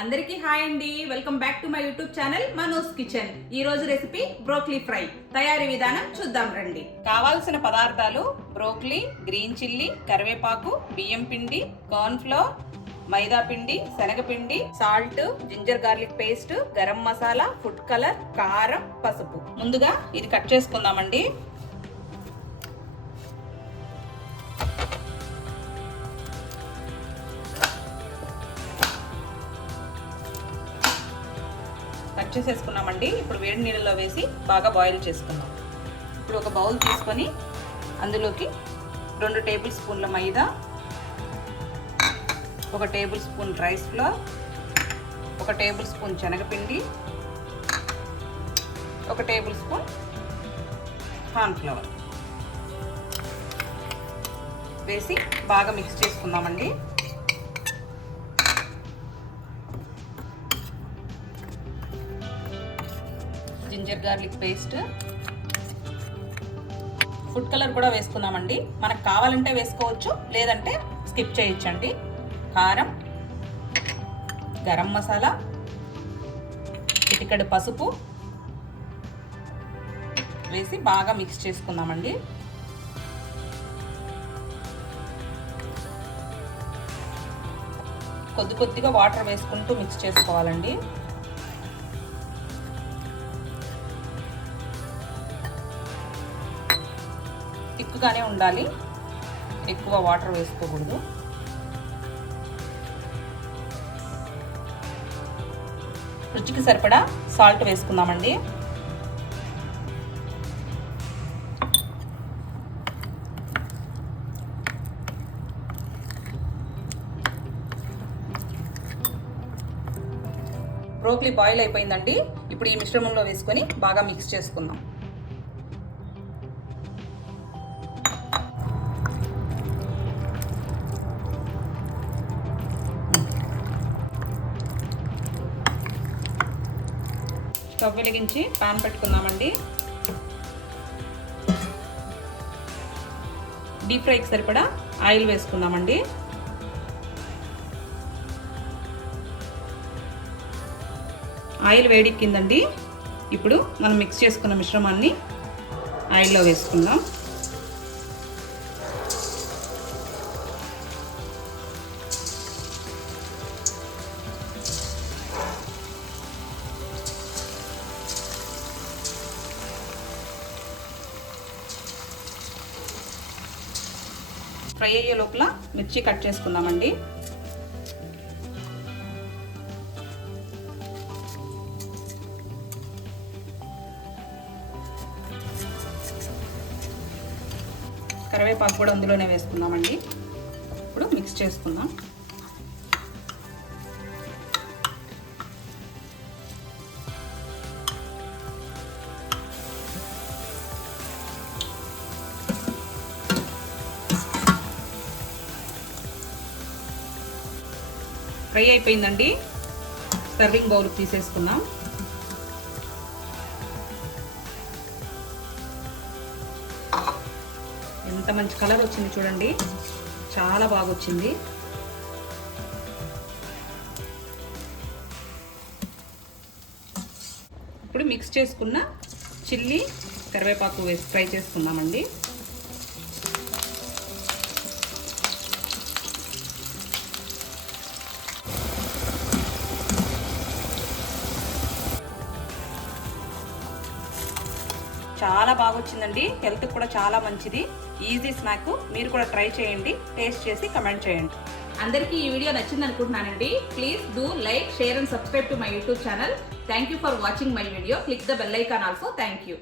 అందరికీ హాయ్ అండి. Welcome back to my YouTube channel Mano's kitchen. ఈ రోజు రెసిపీ బ్రోక్లీ ఫ్రై. తయారీ విధానం చూద్దాం రండి. కావాల్సిన పదార్థాలు బ్రోక్లీ, గ్రీన్ చిల్లీ, కరివేపాకు, బియ్యం పిండి, కార్న్ ఫ్లోర్, మైదా పిండి, శనగపిండి, salt, ginger garlic paste, garam masala, food colour, కారం, పసుపు. ముందుగా ఇది కట్ చేసుకుందామండి. కట్ చేసేసుకున్నామండి. ఇప్పుడు వేడి నీళ్ళలో వేసి బాగా బాయిల్ చేసుకుందాం. ఇప్పుడు ఒక బౌల్ తీసుకొని అందులోకి 2 టేబుల్ స్పూన్ల మైదా, 1 table spoon rice flour, 1 table spoon శనగపిండి, 1 టేబుల్ స్పూన్ కార్న్ ఫ్లవర్ వేసి బాగా మిక్స్ చేసుకుందామండి. Ginger garlic paste, food colour కూడా వేసుకుందామండి. మనకు కావాలంటే వేసుకోవచ్చు, లేదంటే స్కిప్ చేయొచ్చండి. కారం, గరం మసాలా, చిటికెడు పసుపు వేసి బాగా మిక్స్ చేసుకుందామండి. కొద్దిగా వాటర్ వేసుకుంటూ మిక్స్ చేసుకోవాలండి. తిక్కుగానే ఉండాలి, ఎక్కువ వాటర్ వేసుకోకూడదు. రుచికి సరిపడా సాల్ట్ వేసుకుందామండి. బ్రోక్లీ బాయిల్ అయిపోయిందండి. ఇప్పుడు ఈ మిశ్రమంలో వేసుకొని బాగా మిక్స్ చేసుకుందాం. స్టవ్ వెలిగించి పాన్ పెట్టుకుందామండి. డీప్ ఫ్రైకి సరిపడా ఆయిల్ వేసుకుందామండి. ఆయిల్ వేడెక్కిందండి. ఇప్పుడు మనం మిక్స్ చేసుకున్న మిశ్రమాన్ని ఆయిల్లో వేసుకుందాం. ఫ్రై అయ్యే లోపల మిర్చి కట్ చేసుకుందామండి. కరివేపాకు కూడా అందులోనే వేసుకుందామండి. ఇప్పుడు మిక్స్ చేసుకుందాం. ఫ్రై అయిపోయిందండి. సర్వింగ్ బౌల్ తీసేసుకుందాం. ఎంత మంచి కలర్ వచ్చింది చూడండి, చాలా బాగా వచ్చింది. ఇప్పుడు మిక్స్ చేసుకున్న చిల్లీ, కరివేపాకు వేసి ఫ్రై చేసుకుందామండి. చాలా బాగా వచ్చిందండి. హెల్త్ కూడా చాలా మంచిది. Easy snack. మీరు కూడా ట్రై చేయండి, టేస్ట్ చేసి కమెంట్ చేయండి. అందరికీ ఈ వీడియో నచ్చింది అనుకుంటున్నానండి. Please do like, share and subscribe to my YouTube channel. Thank you for watching my video. Click the bell icon also. Thank you.